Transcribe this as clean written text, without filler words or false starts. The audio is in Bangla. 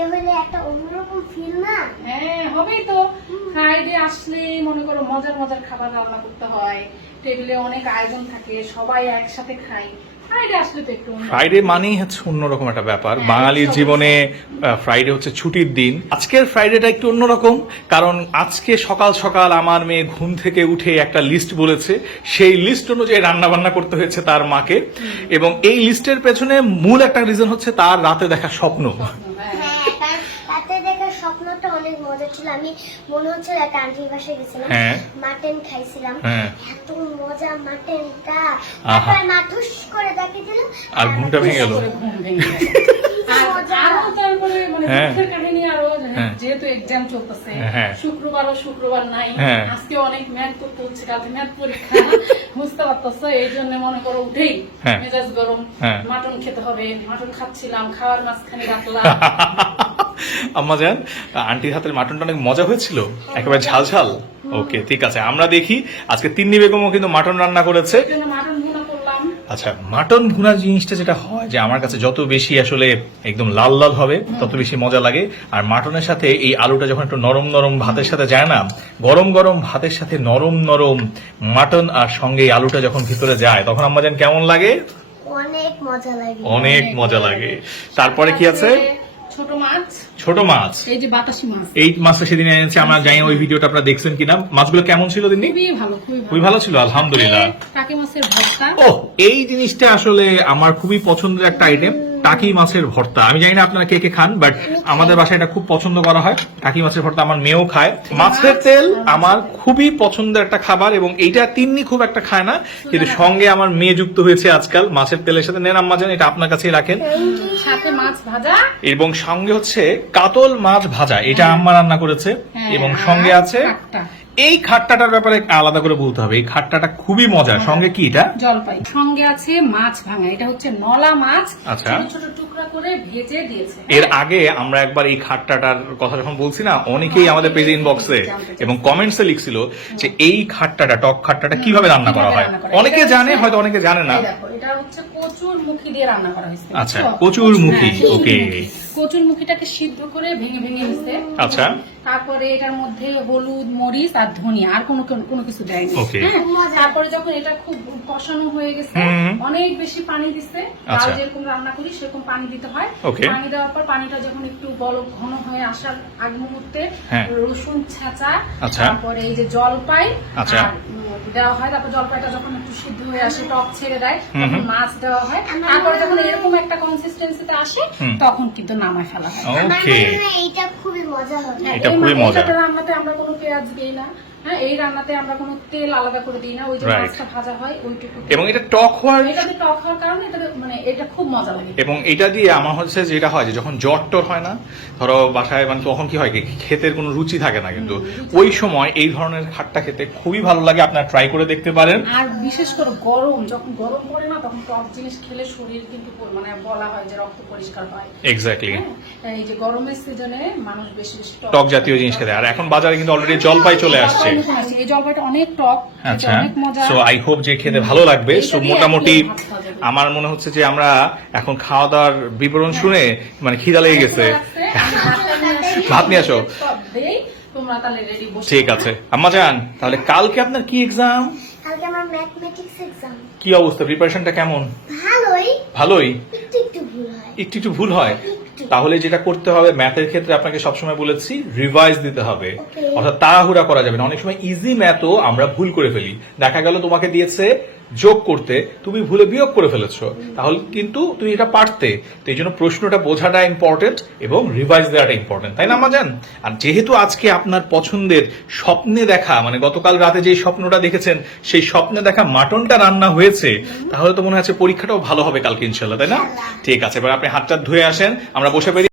ফ্রাইডে হলে একটা অন্যরকম ফিল না? হ্যাঁ হবেই তো। ফ্রাইডে আসলে মনে করো মজার মজার খাবার রান্না করতে হয়, টেবিলে অনেক আয়োজন থাকে, সবাই একসাথে খাই। ফ্রাইডে আসলে তো একটু ফ্রাইডে মানেই হচ্ছে অন্যরকম একটা ব্যাপার। বাঙালির জীবনে ফ্রাইডে হচ্ছে ছুটির দিন। আজকের ফ্রাইডেটা একটু অন্যরকম, কারণ আজকে সকাল সকাল আমার মেয়ে ঘুম থেকে উঠে একটা লিস্ট বলেছে, সেই লিস্ট অনুযায়ী রান্না বান্না করতে হয়েছে তার মাকে। এবং এই লিস্টের পেছনে মূল একটা রিজন হচ্ছে তার রাতে দেখা স্বপ্ন। হ্যাঁ, রাতে দেখার স্বপ্নটা অনেক মজা ছিল। আমি মনে হচ্ছিল একটা আন্টির বাসায় গেছিলাম, মাটন খাইছিলাম, এত মজা মাটনটা। তারপর মা ঠুস করে দেখিয়ে দিল আর ঘুমটা ভেঙে গেল। যেহেতু এক্সাম চলতেছে, শুক্রবার নাই, আজকে অনেক ম্যাথ করতে হচ্ছে, কালকে ম্যাথ পরীক্ষা, বুঝতে পারতেছে। এই জন্য মনে করো উঠেই মেজাজ গরম, মাটন খেতে হবে। মাটন খাচ্ছিলাম, খাওয়ার মাঝখানে রাখলাম। আম্মা জান, আন্টির হাতের মাটনটা অনেক মজা হয়েছিল, একেবারে ঝাল ঝাল। ওকে, ঠিক আছে, আমরা দেখি। আজকে তিন্নি বেগমও কিন্তু মাটন রান্না করেছে। মাটন ভুনা করলাম। আচ্ছা, মাটন ভুনা জিনিসটা যেটা হয় যে আমার কাছে যত বেশি আসলে একদম লাল লাল হবে তত বেশি মজা লাগে। আর মাটনের সাথে এই আলুটা যখন একটু নরম নরম ভাতের সাথে যায় না, গরম গরম ভাতের সাথে নরম নরম মাটন আর সঙ্গে এই আলুটা যখন ভিতরে যায়, তখন আম্মা জান কেমন লাগে? অনেক মজা লাগে, অনেক মজা লাগে। তারপরে কি আছে? ছোট মাছ, এই যে বাতাসি মাছ। এই মাছটা সেদিন এনেছে, আমরা জানি ওই ভিডিওটা আপনারা দেখছেন কিনা। মাছগুলো কেমন ছিল দিদি? খুবই ভালো ছিল, আলহামদুলিল্লাহ। টাকি মাছের ভর্তা। ও, এই জিনিসটা আসলে আমার খুবই পছন্দের একটা আইটেম, টাকি মাছের ভর্তা। আমি জানি না আপনারা কে কে খান, বাট আমাদের বাসায় এটা খুব পছন্দ করা হয়। টাকি মাছের ভর্তা আমার মেয়েও খায়। মাছের তেল আমার খুবই পছন্দের একটা খাবার, এবং এইটা তিন্নি খুব একটা খায় না, কিন্তু সঙ্গে আমার মেয়ে যুক্ত হয়েছে আজকাল মাছের তেলের সাথে। নেন আম্মা জান, এটা আপনার কাছেই রাখেন। সাথে মাছ ভাজা, এবং সঙ্গে হচ্ছে কাতল মাছ ভাজা, এটা আম্মা রান্না করেছে। এবং সঙ্গে আছে এই খাট্টাটার ব্যাপারে আলাদা করে বলতে হবে, এই খাট্টাটা খুবই মজা। সঙ্গে কি এটা? জলপাই। সঙ্গে আছে মাছ ভাঙা, এটা হচ্ছে নলা মাছ, আচ্ছা, ছোট ছোট টুকরা করে ভেজে দিয়েছে। এর আগে আমরা একবার এই খাট্টাটার কথা যখন বলছি না, অনেকেই আমাদের পেজে ইনবক্সে এবং কমেন্টসে লিখছিল যে এই খাট্টাটা, টক খাট্টাটা কিভাবে রান্না করা হয়। অনেকে জানে, হয়তো অনেকে জানে না। এটা হচ্ছে কচুর মুখি দিয়ে রান্না করা হয়েছে। আচ্ছা, কচুর মুখি। ওকে, কচুর মুখিটাকে সিদ্ধ করে ভেঙে ভেঙে নিছে। আচ্ছা, তারপরে এটার মধ্যে হলুদ, মরিচ আর ধনিয়া, আর কোনো কিছু দেয়নি। তারপরে যখন এটা খুব কষানো হয়ে গেছে, অনেক বেশি পানি দিছে। ডাল যেরকম রান্না করি সেরকম পানি দিতে হয়। পানি দেওয়ার পর পানিটা যখন একটু ঘন হয়ে আসার আগ মুহূর্তে রসুন ছেঁচা, তারপরে এই যে জলপাই দেওয়া হয়। তারপর জলপাইটা যখন একটু সিদ্ধ হয়ে আসে, টক ছেড়ে দেয়, তখন মাছ দেওয়া হয়। তারপরে যখন এরকম একটা কনসিস্টেন্সিতে আসে, তখন কিন্তু নামায় ফেলা হয়। এইটা খুবই মজা হবে। রান্নাতে আমরা কোনো পেঁয়াজ দিই না, এই রান্নাতে আমরা কোনো তেল আলাদা করে দিই না, ওই যে মাছটা ভাজা হয় ওইটুকু। এবং এটা টক হওয়ার কারণে এটা মানে এটা খুব মজা লাগে। এবং এটা দিয়ে আমার হচ্ছে যেটা হয় যে যখন জ্বর টর হয় না, ধরো বাসায়, মানে তখন কি হয়, খেতের কোনো রুচি থাকে না, কিন্তু ওই সময় এই ধরনের খাট্টা খেতে খুবই ভালো লাগে। আপনারা ট্রাই করে দেখতে পারেন। আর বিশেষ করে যখন গরম পড়ে না, তখন টক জিনিস খেলে শরীর কিন্তু মানে বলা হয় যে রক্ত পরিষ্কার হয়। এক্স্যাক্টলি, এই যে গরমের সিজনে মানুষ বেশি বেশি টক জাতীয় জিনিস খেতে। আর এখন বাজারে কিন্তু অলরেডি জলপাই চলে আসছে। এই জলপাইটা অনেক টক, অনেক মজা। সো আই হোপ যে খেতে ভালো লাগবে। সো মোটামুটি আমার মনে হচ্ছে যে আমরা এখন খাওয়া দাওয়ার বিবরণ শুনে মানে খিদা লেগে গেছে। ভাত নিয়ে আসো। ঠিক আছে আম্মা জান, তাহলে কালকে আপনার কি এক্সাম? কালকে আমার ম্যাথমেটিক্স এক্সাম। কি অবস্থা, প্রিপারেশনটা কেমন? ভালোই। একটু ভুল হয়। তাহলে যেটা করতে হবে, ম্যাথের ক্ষেত্রে আপনাকে সবসময় বলেছি রিভাইজ দিতে হবে, অর্থাৎ তাড়াহুড়া করা যাবে না। অনেক সময় ইজি ম্যাথও আমরা ভুল করে ফেলি। দেখা গেল তোমাকে দিয়েছে যোগ করতে, তুমি ভুলে বিয়োগ করে ফেলেছো, তাহলে কিন্তু তুমি এটা পারতে। তো এই জন্য প্রশ্নটা বোঝাটা ইম্পর্টেন্ট এবং রিভাইজ দেওয়াটা ইম্পর্টেন্ট, তাই না আম্মা জান? আর যেহেতু আজকে আপনার পছন্দের স্বপ্নে দেখা, মানে গতকাল রাতে যে স্বপ্নটা দেখেছেন, সেই স্বপ্নে দেখা মাটনটা রান্না হয়েছে, তাহলে তো মনে হচ্ছে পরীক্ষাটাও ভালো হবে কালকে ইনশাল্লাহ, তাই না? ঠিক আছে, এবার আপনি হাতটা ধুয়ে আসেন, আমরা বসে